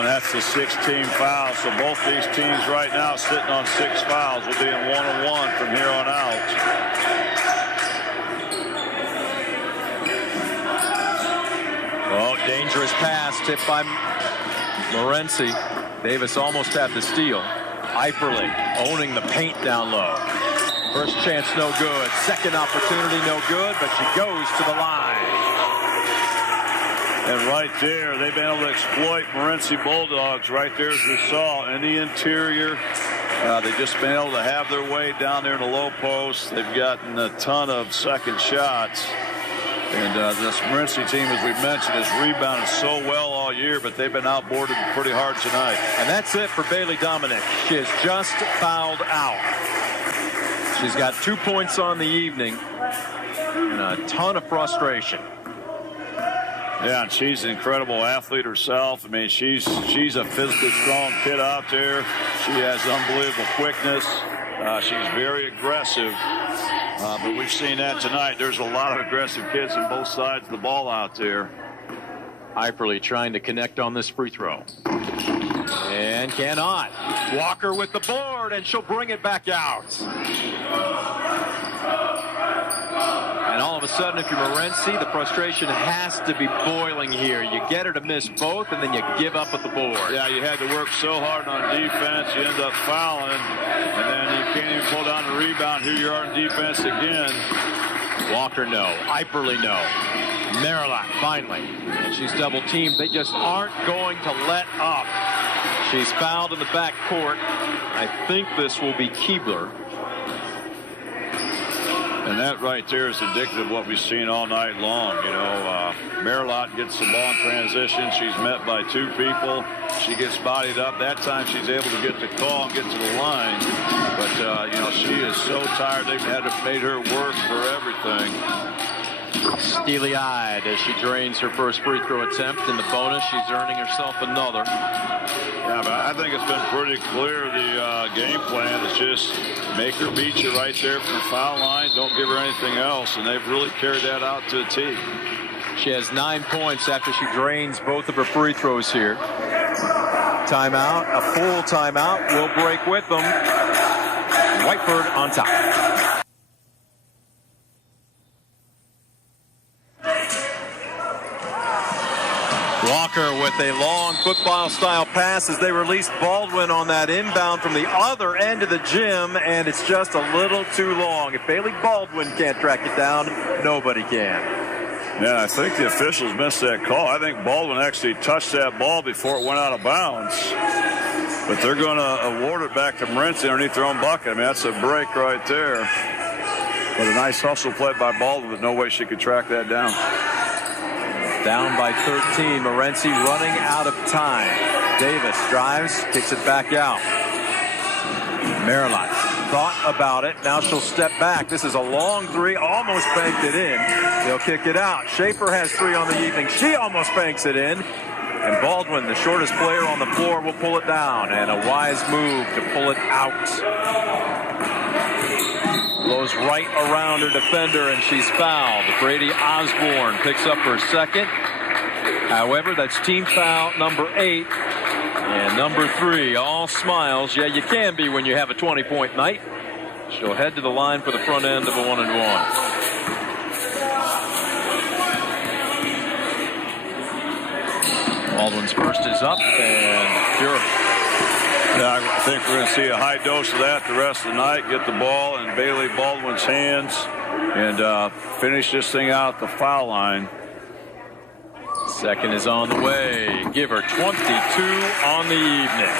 Yeah, and that's the 16 fouls. So both these teams right now sitting on 6 fouls. Will be in 1-1 from here on out. Oh, dangerous pass tipped by Morenci. Davis almost had the steal. Eifferle owning the paint down low. First chance no good. Second opportunity no good, but she goes to the line. And right there, they've been able to exploit Morenci Bulldogs right there, as we saw in the interior. They've just been able to have their way down there in the low post. They've gotten a ton of second shots. And this Morenci team, as we mentioned, has rebounded so well all year, but they've been outboarded pretty hard tonight. And that's it for Bailey Dominic. She has just fouled out. She's got 2 points on the evening and a ton of frustration. Yeah, and she's an incredible athlete herself. I mean, she's a physically strong kid out there. She has unbelievable quickness. She's very aggressive. But we've seen that tonight. There's a lot of aggressive kids on both sides of the ball out there. Eifferle trying to connect on this free throw. And cannot. Walker with the board, and she'll bring it back out. And all of a sudden, if you're Morenci, the frustration has to be boiling here. You get her to miss both, and then you give up at the board. Yeah, you had to work so hard on defense. You end up fouling, and then you can't even pull down the rebound. Here you are on defense again. Walker, no. Eifferle, no. Marillac, finally. And she's double teamed. They just aren't going to let up. She's fouled in the back court. I think this will be Keebler. And that right there is indicative of what we've seen all night long. You know, Marillac gets the ball in transition. She's met by 2 people. She gets bodied up. That time she's able to get the call and get to the line. But, you know, she is so tired. They've had to made her work for everything. Steely-eyed as she drains her first free throw attempt. In the bonus, she's earning herself another. Yeah, but I think it's been pretty clear the game plan is just make her beat you right there from the foul line. Don't give her anything else, and they've really carried that out to a T. She has 9 points after she drains both of her free throws here. Timeout, a full timeout. We'll break with them. Whiteford on top. Walker with a long football-style pass as they release Baldwin on that inbound from the other end of the gym, and it's just a little too long. If Bailey Baldwin can't track it down, nobody can. Yeah, I think the officials missed that call. I think Baldwin actually touched that ball before it went out of bounds. But they're going to award it back to Morenci underneath their own bucket. I mean, that's a break right there. But a nice hustle play by Baldwin, but no way she could track that down. Down by 13. Morenci running out of time. Davis drives, kicks it back out. Marillac thought about it. Now she'll step back. This is a long three. Almost banked it in. They'll kick it out. Schaefer has 3 on the evening. She almost banks it in. And Baldwin, the shortest player on the floor, will pull it down. And a wise move to pull it out. Blows right around her defender, and she's fouled. Brady Osborne picks up her second. However, that's team foul number 8. And number 3, all smiles. Yeah, you can be when you have a 20-point night. She'll head to the line for the front end of a 1-and-1. Baldwin's first is up, and sure. Yeah, I think we're going to see a high dose of that the rest of the night. Get the ball in Bailey Baldwin's hands and finish this thing out at the foul line. Second is on the way. Give her 22 on the evening.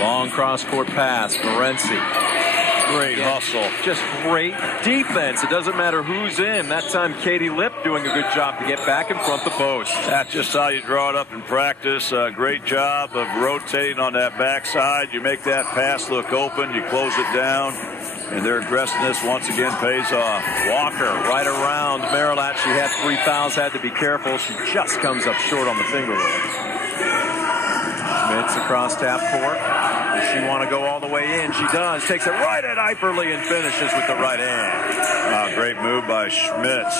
Long cross-court pass. Morenci. Great hustle. Just great defense. It doesn't matter who's in. That time, Katie Lipp doing a good job to get back in front of the post. That's just how you draw it up in practice. Great job of rotating on that backside. You make that pass look open. You close it down. And their aggressiveness once again pays off. Walker right around Marillac. She had 3 fouls, had to be careful. She just comes up short on the finger roll. Schmitz across half court. Does she want to go all the way in? She does. Takes it right at Eiperle and finishes with the right hand. Great move by Schmitz.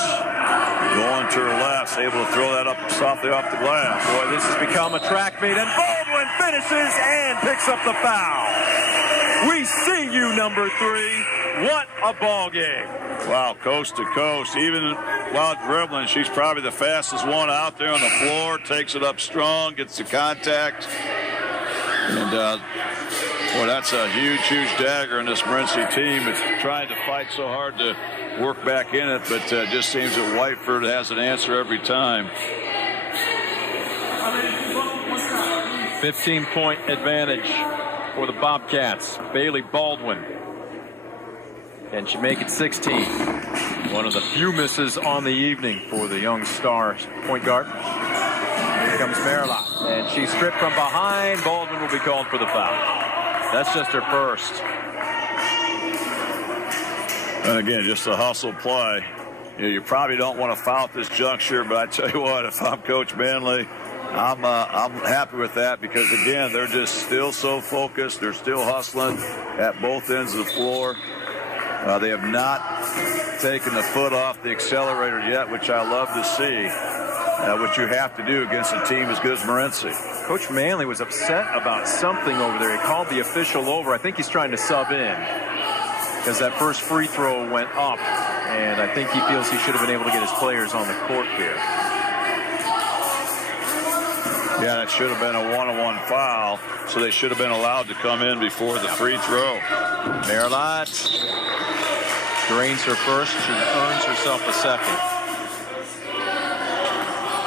Going to her left, able to throw that up softly off the glass. Boy, this has become a track meet, and Baldwin finishes and picks up the foul. We see you, number 3. What a ball game. Wow, coast to coast. Even while dribbling, she's probably the fastest one out there on the floor. Takes it up strong, gets the contact. And, boy, that's a huge, huge dagger in this Morenci team. It's trying to fight so hard to work back in it, but just seems that Whiteford has an answer every time. 15-point advantage for the Bobcats. Bailey Baldwin. Can she make it 16? One of the few misses on the evening for the young star point guard. Here comes Merla, and she's stripped from behind. Baldwin will be called for the foul. That's just her first. And again, just a hustle play. You probably don't want to foul at this juncture, but I tell you what, if I'm Coach Manley, I'm happy with that because, again, they're just still so focused. They're still hustling at both ends of the floor. They have not taken the foot off the accelerator yet, which I love to see, which you have to do against a team as good as Morenci. Coach Manley was upset about something over there. He called the official over. I think he's trying to sub in because that first free throw went up, and I think he feels he should have been able to get his players on the court here. Yeah, that should have been a one-on-one foul, so they should have been allowed to come in before the free throw. Merlot drains her first. She earns herself a second.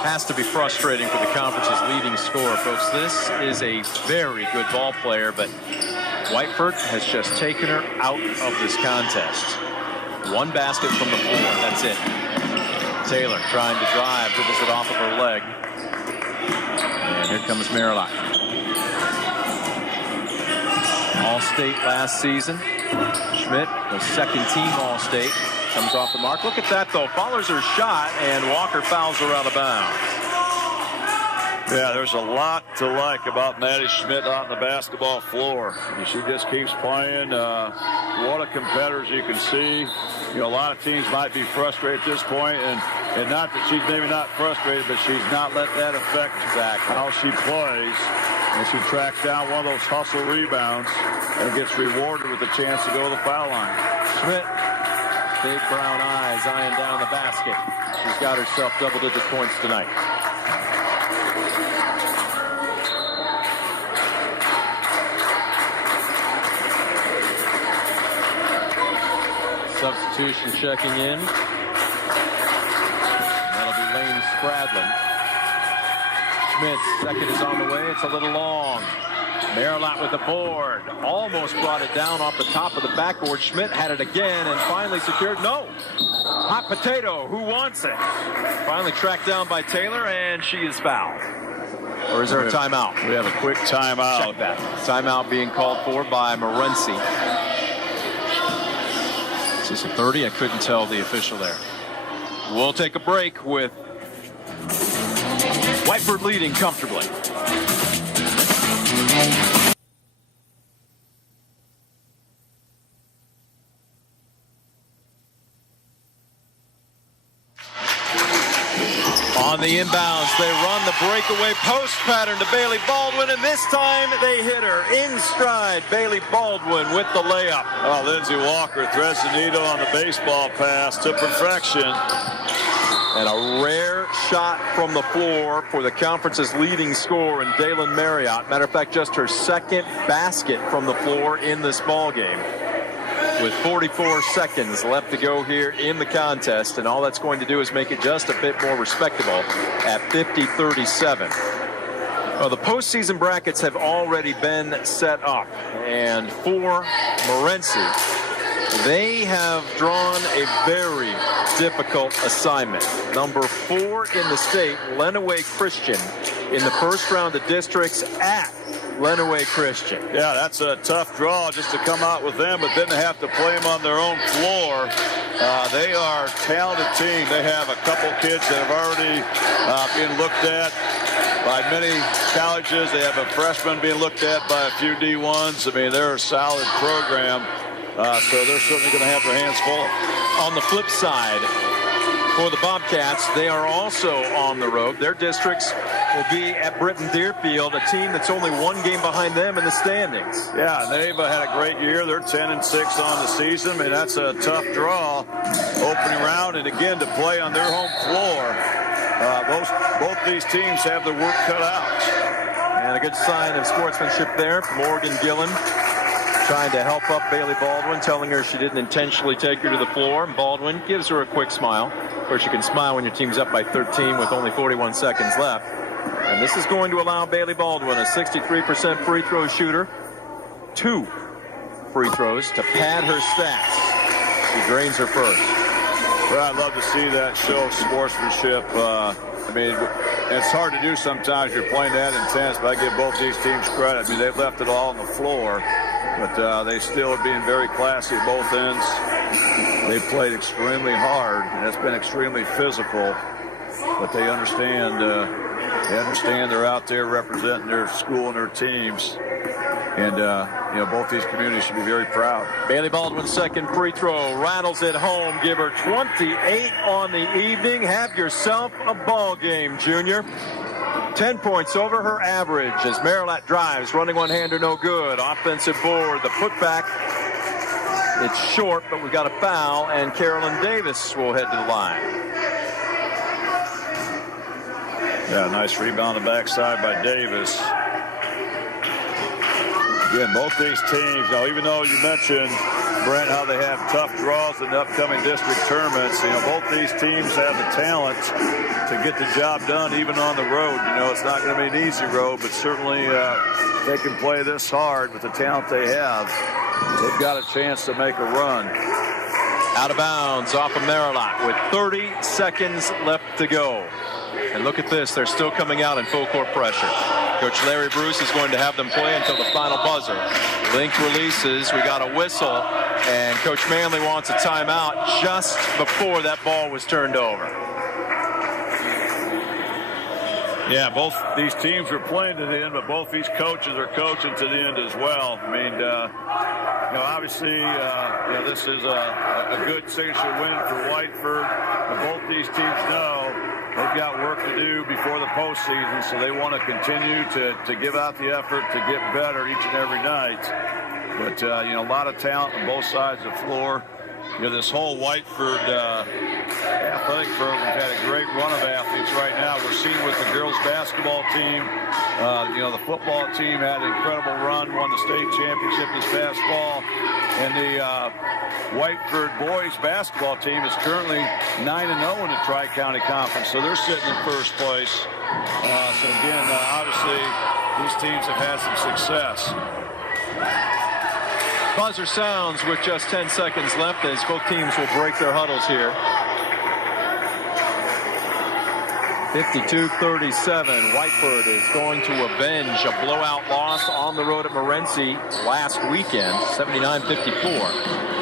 Has to be frustrating for the conference's leading scorer, folks. This is a very good ball player, but Whiteford has just taken her out of this contest. One basket from the floor. That's it. Taylor trying to drive, dribbles it off of her leg. And here comes Merlot. All-State last season. Schmidt was second team All-State. Comes off the mark. Look at that, though. Follows her shot, and Walker fouls her out of bounds. Yeah, there's a lot to like about Maddie Schmidt on the basketball floor. She just keeps playing. What a competitor, as you can see. You know, a lot of teams might be frustrated at this point, and not that she's maybe not frustrated, but she's not let that affect how she plays. And she tracks down one of those hustle rebounds and gets rewarded with a chance to go to the foul line. Schmidt, big brown eyes eyeing down the basket. She's got herself double-digit points tonight. Substitution checking in. That'll be Lane Spradlin. Schmidt, second is on the way. It's a little long. Merlot with the board. Almost brought it down off the top of the backboard. Schmidt had it again and finally secured. No. Hot potato. Who wants it? Finally tracked down by Taylor, and she is fouled. Or is there a timeout? We have a quick timeout. Check that. Timeout being called for by Morenci. Is this a 30? I couldn't tell the official there. We'll take a break with Whiteford leading comfortably. On the inbounds, they run the breakaway post pattern to Bailey Baldwin, and this time they hit her in stride. Bailey Baldwin with the layup. Oh, Lindsey Walker threads the needle on the baseball pass to perfection. And a rare shot from the floor for the conference's leading scorer in Dalen Marriott. Matter of fact, just her second basket from the floor in this ball game. With 44 seconds left to go here in the contest, and all that's going to do is make it just a bit more respectable at 50-37. Well, the postseason brackets have already been set up, and for Morenci, they have drawn a very difficult assignment. Number 4 in the state, Lenawee Christian, in the first round of districts at Lenawee Christian. Yeah, that's a tough draw just to come out with them, but then they have to play them on their own floor. They are a talented team. They have a couple kids that have already been looked at by many colleges. They have a freshman being looked at by a few D1s. I mean, they're a solid program, so they're certainly going to have their hands full. On the flip side, for the Bobcats, they are also on the road. Their districts will be at Britton Deerfield, a team that's only one game behind them in the standings. Yeah, they've had a great year. They're 10-6 on the season. I mean, that's a tough draw opening round, and again, to play on their home floor. Both these teams have their work cut out. And a good sign of sportsmanship there from Morgan Gillen, trying to help up Bailey Baldwin, telling her she didn't intentionally take her to the floor. And Baldwin gives her a quick smile. Of course, you can smile when your team's up by 13 with only 41 seconds left. And this is going to allow Bailey Baldwin, a 63% free throw shooter, 2 free throws to pad her stats. She drains her first. Well, I'd love to see that show of sportsmanship. I mean, it's hard to do sometimes. You're playing that intense, but I give both these teams credit. I mean, they've left it all on the floor, but they still are being very classy at both ends. They've played extremely hard, and it's been extremely physical, but they understand. They're out there representing their school and their teams. And, both these communities should be very proud. Bailey Baldwin's second free throw rattles it home. Give her 28 on the evening. Have yourself a ball game, Junior. 10 points over her average as Marilat drives, running one-hander, no good. Offensive board, the putback. It's short, but we've got a foul, and Carolyn Davis will head to the line. Yeah, nice rebound on the backside by Davis. Again, both these teams, even though you mentioned, Brent, how they have tough draws in the upcoming district tournaments, both these teams have the talent to get the job done even on the road. It's not going to be an easy road, but certainly they can play this hard with the talent they have. They've got a chance to make a run. Out of bounds off of Marilat with 30 seconds left to go. And look at this, they're still coming out in full court pressure. Coach Larry Bruce is going to have them play until the final buzzer. Link releases, we got a whistle, and Coach Manley wants a timeout just before that ball was turned over. Yeah, both these teams are playing to the end, but both these coaches are coaching to the end as well. I mean, obviously, this is a good signature win for Whiteford, but both these teams know they've got work to do before the postseason, so they want to continue to give out the effort to get better each and every night. But, a lot of talent on both sides of the floor. This whole Whiteford athletic program's had a great run of athletes right now. We're seeing with the girls basketball team. The football team had an incredible run, won the state championship this past fall. And the Whiteford boys basketball team is currently 9-0 in the Tri-County Conference, so they're sitting in first place. So again, obviously, these teams have had some success. Buzzer sounds with just 10 seconds left as both teams will break their huddles here. 52-37. Whiteford is going to avenge a blowout loss on the road at Morenci last weekend, 79-54.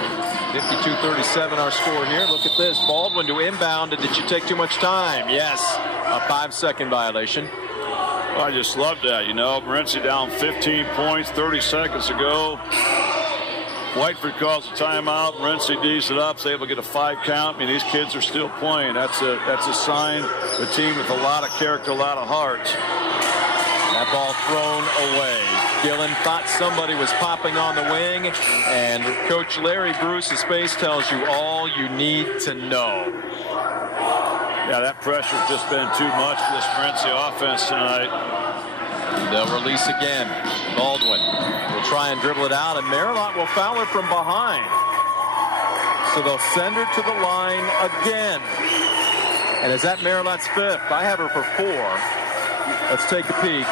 52-37 our score here. Look at this. Baldwin to inbound. Did you take too much time? Yes. A 5-second violation. Well, I just love that. Morenci down 15 points 30 seconds ago. Whiteford calls a timeout. Morenci D's it up. Is able to get a 5 count. I mean, these kids are still playing. That's a sign of a team with a lot of character, a lot of heart. That ball thrown away. Gillen thought somebody was popping on the wing, and Coach Larry Bruce's face tells you all you need to know. Yeah, that pressure's just been too much for this Morenci offense tonight. They'll release again. Baldwin will try and dribble it out, and Marilat will foul her from behind. So they'll send her to the line again. And is that Marilat's 5th? I have her for 4. Let's take a peek.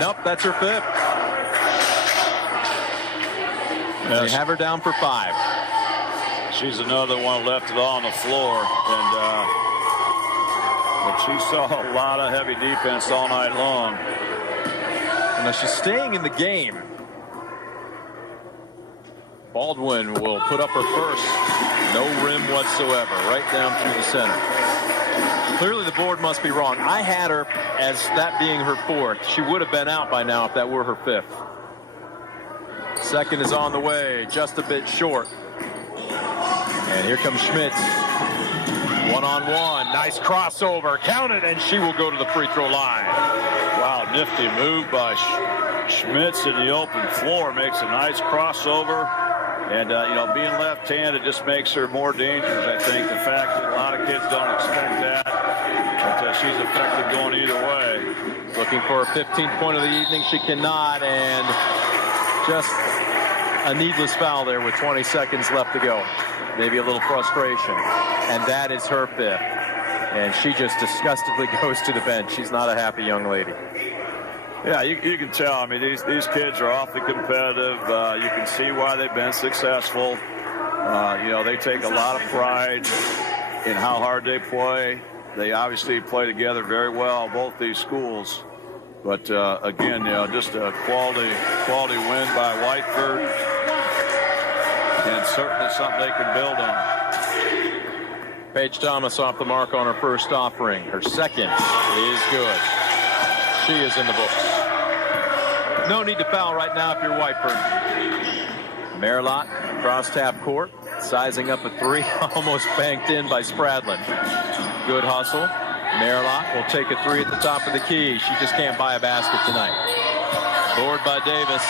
Nope, that's her 5th. Yes. They have her down for 5. She's another one left it all on the floor, and but she saw a lot of heavy defense all night long. And now she's staying in the game. Baldwin will put up her first. No rim whatsoever, right down through the center. Clearly the board must be wrong. I had her as that being her 4th. She would have been out by now if that were her 5th. Second is on the way, just a bit short. And here comes Schmitz. One-on-one, nice crossover, count it, and she will go to the free throw line. Wow, nifty move by Schmitz in the open floor. Makes a nice crossover. And, being left-handed just makes her more dangerous, I think. The fact that a lot of kids don't expect that. But she's effective going either way. Looking for a 15th point of the evening. She cannot, and just a needless foul there with 20 seconds left to go. Maybe a little frustration. And that is her 5th. And she just disgustedly goes to the bench. She's not a happy young lady. Yeah, you can tell. I mean, these kids are awfully competitive. You can see why they've been successful. They take a lot of pride in how hard they play. They obviously play together very well, both these schools. But again, just a quality win by Whiteford, and certainly something they can build on. Paige Thomas off the mark on her first offering. Her second is good. She is in the books. No need to foul right now if you're Whiteford. Merlot across half court, sizing up a 3, almost banked in by Spradlin. Good hustle. Merlot will take a 3 at the top of the key. She just can't buy a basket tonight. Board by Davis.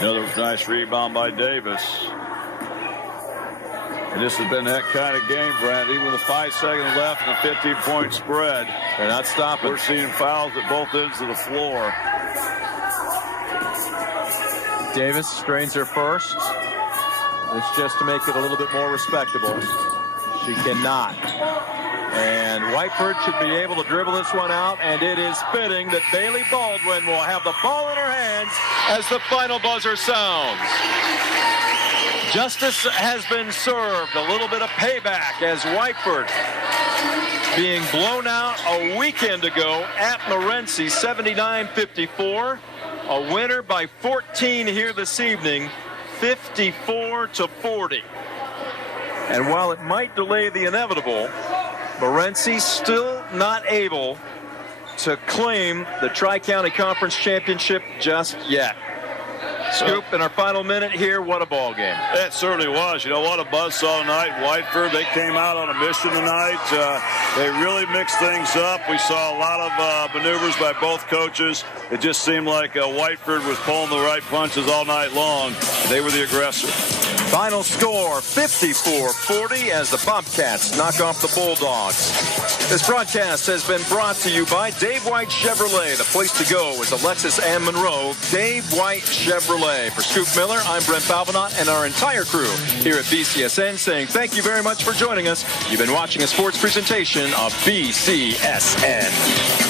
Another nice rebound by Davis. And this has been that kind of game, Brad. Even with 5 seconds left and a 15-point spread, they're not stopping. We're seeing fouls at both ends of the floor. Davis strains her first. It's just to make it a little bit more respectable. She cannot. And Whiteford should be able to dribble this one out, and it is fitting that Bailey Baldwin will have the ball in her hands as the final buzzer sounds. Justice has been served. A little bit of payback as Whiteford being blown out a weekend ago at Morenci, 79-54. A winner by 14 here this evening, 54-40. And while it might delay the inevitable, Morenci still not able to claim the Tri-County Conference Championship just yet. Scoop, in our final minute here, what a ball game. It certainly was. What a buzzsaw night. Whiteford, they came out on a mission tonight. They really mixed things up. We saw a lot of maneuvers by both coaches. It just seemed like Whiteford was pulling the right punches all night long. They were the aggressor. Final score, 54-40 as the Bobcats knock off the Bulldogs. This broadcast has been brought to you by Dave White Chevrolet. The place to go is Alexis and Monroe. Dave White Chevrolet. For Scoop Miller, I'm Brent Balvanot and our entire crew here at BCSN saying thank you very much for joining us. You've been watching a sports presentation of BCSN.